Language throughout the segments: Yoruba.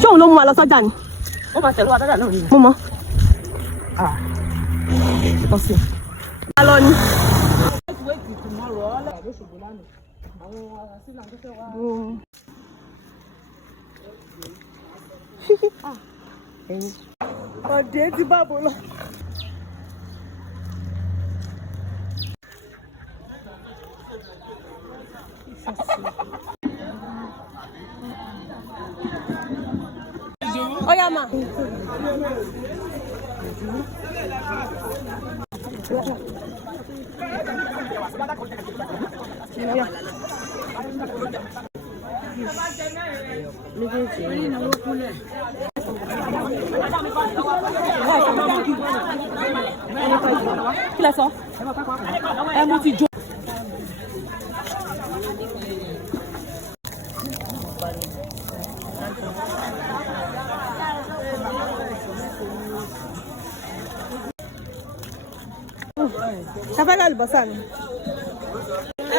ṣé òun ló mú wa lọ sọ́jà ni. ó máa tẹ̀lé wa sọ́jà náà ni. mo mọ̀. ọ̀sẹ̀. a lọ ni. ọ̀dẹ̀ ti bá bọ̀ lọ. Oya ma. Kí lẹ sọ? Ẹ mú ti jó. Ṣafẹ́lẹ́ àlùbọ́sà ni. Ẹ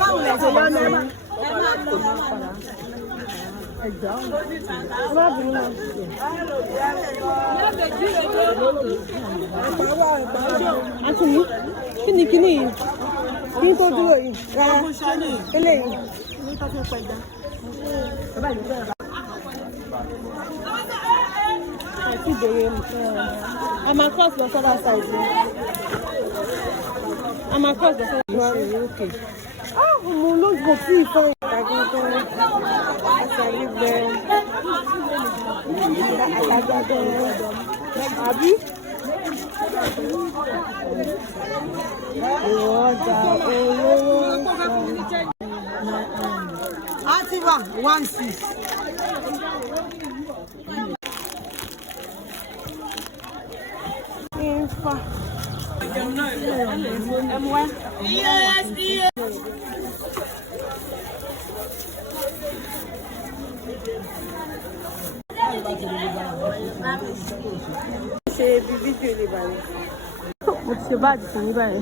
má wulẹ̀ ṣe yọ ọ́nà. Ẹ̀jọ̀ má bínú náà. Àǹtí mi, kí ni kíní yìí? Kí n tó dúró yìí? Rárá, eléyìí. Àti ìbéèrè I'm across the other side. I'm across the other side. Okay. Mo ló gbò tí ìfọ̀ ìtàgé tó àṣàlẹ̀ bẹ̀rẹ̀. Àtàgbàdo ìrọ̀dọ̀. Àbí? Ìrọ̀dà olówó. Ativa 16. Infa. Ṣe bíbí tí o lè bàrẹ̀. Mo ti ṣe báàgì fún yín báyìí.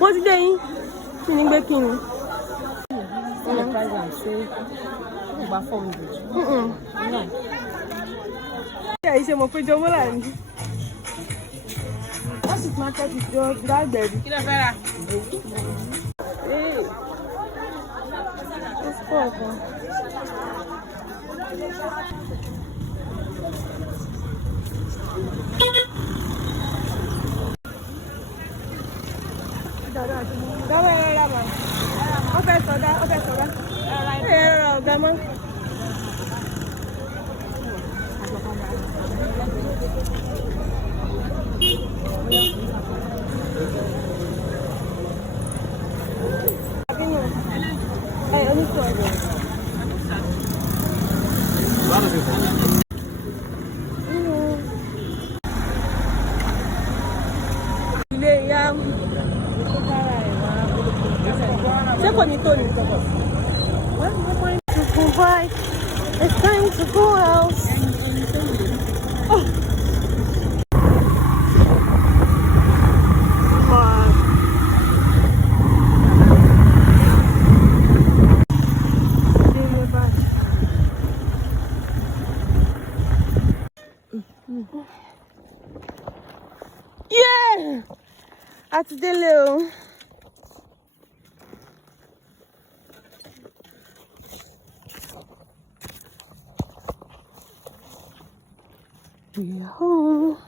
Wọ́n ti dé yín. Kí ni gbé kí ni? Wọ́n lè price am ṣe gba 400. Ṣé àìṣe mo péjọ mọ́là ni? Wọ́n sì máa tẹ́tí jọ dágbẹ̀rù. Kí ló fẹ́ rà? Ó pọ̀ gan. Dáwọ́ ẹ̀rọ rà mà. Ó fẹ́ sọ̀dá, ó fẹ́ sọ̀dá. Ẹ̀rọ rà ọ̀gá mọ́. Ilé ìyá ṣé kò ní tó ní? To go buy, it's time to go out. Yeah! Àti délé o. We are home.